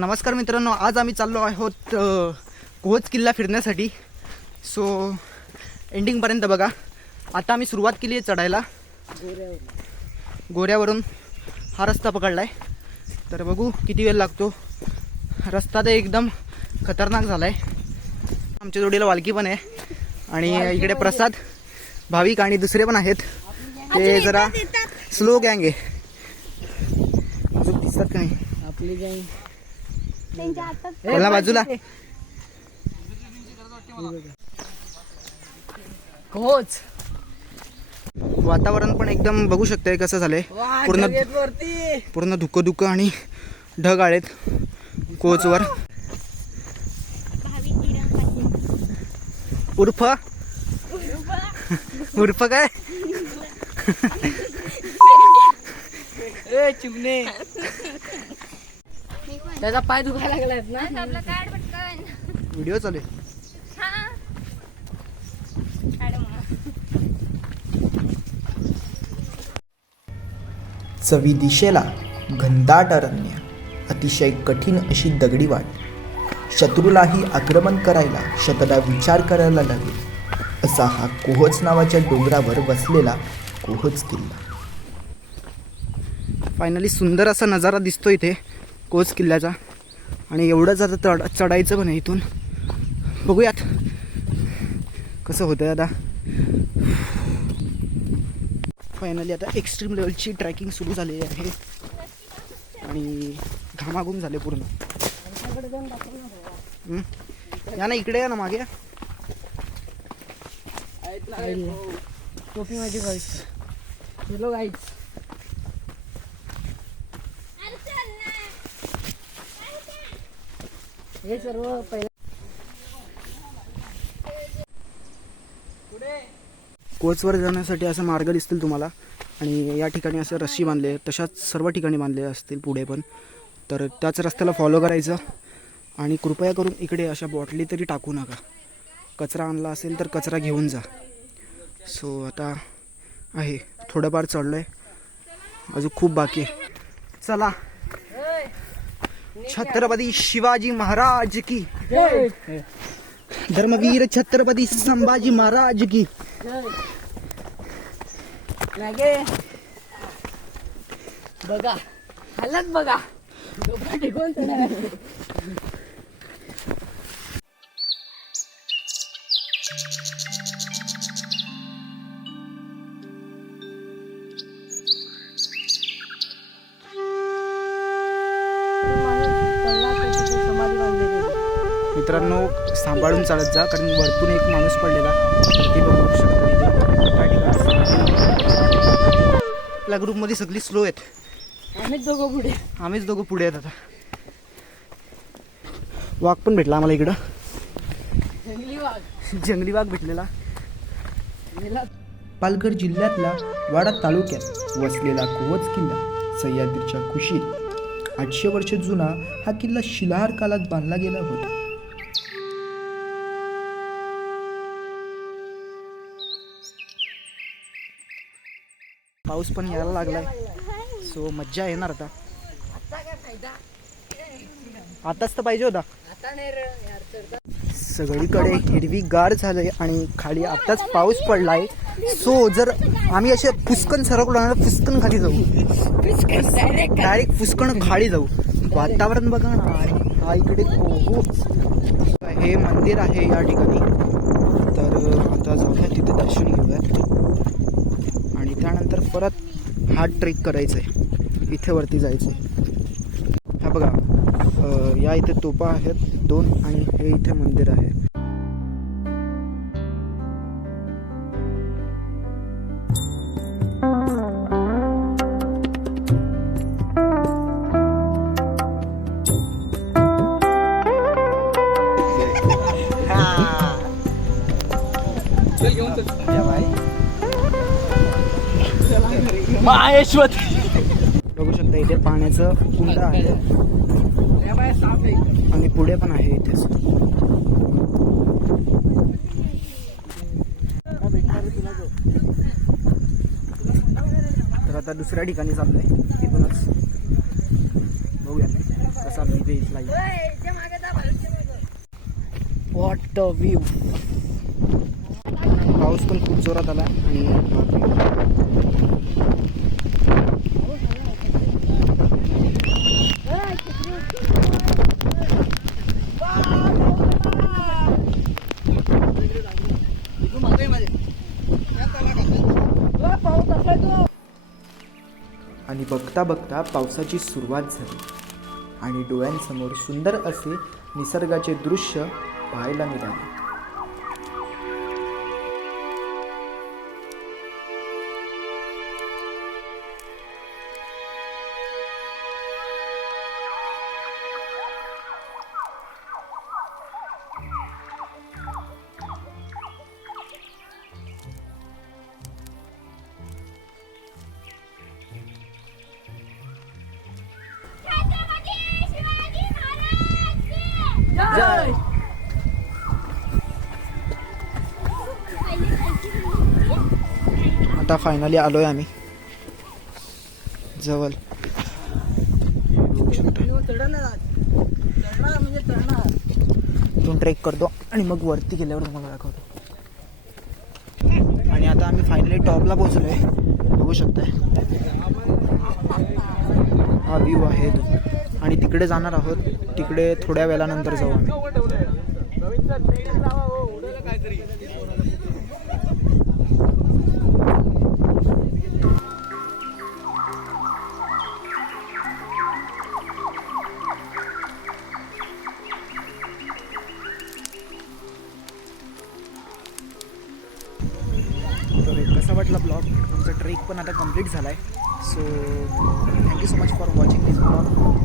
नमस्कार मित्रांनो आज आम्ही चाललो आहोत कोहोज किल्ला फिरण्यासाठी. सो एंडिंगपर्यंत बघा. आता आम्ही सुरुवात केली आहे चढायला. गोऱ्यावरून. हा रस्ता पकडला आहे तर बघू किती वेळ लागतो. रस्ता तर एकदम खतरनाक झाला आहे आमच्या जोडीला वालकी पण आहे. आणि इकडे प्रसाद भाविक आणि दुसरे पण आहेत. ते जरा स्लो गँग आहे. अजून दिसतात का नाही. आपली गँग. त्यांच्या हातात कोणा बाजूला. कोच वातावरण पण एकदम बघू शकताय कसं झालंय. पूर्ण पूर्ण धुकं धुकं आणि ढग आलेत कोचवर. उर्फ. उर्फ काय? चिमणे. त्याचा पाय दुखायला लागलाय ना. आपलं काढ पटकन. व्हिडिओ चालू आहे. हा. काढ मग चवी दिशेला घनदाट अरण्य अतिशय कठीण अशी दगडी वाट शत्रूलाही आक्रमण करायला शतदा विचार करायला लागेल. असा हा कोहच नावाच्या डोंगरावर वसलेला कोहच किल्ला. फायनली सुंदर असा नजारा दिसतो इथे. कोच किल्ल्याचा. आणि एवढंच आता चढ चढायचं पण आहे इथून. बघूयात कसं होतं आता. फायनली आता एक्स्ट्रीम लेवलची ट्रॅकिंग सुरू झालेली आहे. आणि घामाघूम झाले पूर्ण. या ना इकडे या ना मागे. टोपी माझी गाईस हॅलो गाईस हे सर्व पहिला कोचवर जाण्यासाठी असा मार्ग दिसतील तुम्हाला. आणि या ठिकाणी असं रस्सी बांधले तशाच सर्व ठिकाणी बांधले असतील पुढे पण. तर त्याच रस्त्याला फॉलो करायचं. आणि कृपया करून इकडे अशा बॉटली तरी टाकू नका. कचरा आणला असेल तर कचरा घेऊन जा. सो आता आहे. थोडंफार चढलं आहे अजून खूप बाकी आहे. चला. छत्रपती शिवाजी महाराज की। धर्मवीर छत्रपति संभाजी महाराज की। बगा हालत बघा. मित्रांनो सांभाळून चालत जा कारण वरतून एक माणूस पडलेला ते बघू शकतो इथे. आपल्या ग्रुपमध्ये सगळी स्लो आहेत. आम्हीच दोघं पुढे. आम्हीच दोघं पुढे आहेत आता. वाघ पण भेटला आम्हाला इकडं. जंगली वाघ. जंगली वाघ भेटलेला. पालघर जिल्ह्यातल्या वाडा तालुक्यात वसलेला कोवच किल्ला सह्याद्रीच्या खुशीत आठशे वर्ष जुना हा किल्ला शिलाहार काळात बांधला गेला होता. पाऊस पण यायला लागलाय. सो मज्जा येणार आता. आताच तर पाहिजे होता. सगळीकडे हिरवी गार झालंय आणि खाली आताच पाऊस पडलाय. सो जर आम्ही असे पुष्कन सरकलो ना तर पुष्कन खाली जाऊ. डायरेक्ट फुसकन खाली जाऊ. वातावरण बघा ना आणि हा इकडे हे मंदिर आहे या ठिकाणी. तर आता जाऊया तिथे दर्शन घेऊयात त्यानंतर परत हा ट्रेक करायचा आहे इथे वरती जायचं आहे हा बघा या इथे तोपा आहेत दोन आणि हे इथे मंदिर आहे. माहेश्वती बघू शकता इथे पाण्याचं कुंड आहे. आणि पुढे पण आहे इथेच तर आता दुसऱ्या ठिकाणी चाललोय. तिथूनच बघूया कसा मिळते इथला वॉट व्ह्यू पाऊस पण खूप जोरात आला आणि आणि बघता बघता पावसाची सुरुवात झाली. आणि डोळ्यांसमोर सुंदर असे निसर्गाचे दृश्य पाहायला मिळाले. आता फायनली आलोय आम्ही. जवळ. बघू म्हणजे इथून ट्रेक करतो आणि मग वरती गेल्यावर तुम्हाला दाखवतो. आणि आता आम्ही फायनली टॉपला पोहोचलोय. बघू शकताय. हा व्ह्यू आहे तो. आणि तिकडे जाणार आहोत. तिकडे थोड्या वेळानंतर जाऊ आम्ही. ट्रेक पण आता कंप्लीट झाला आहे so thank you so much for watching this blog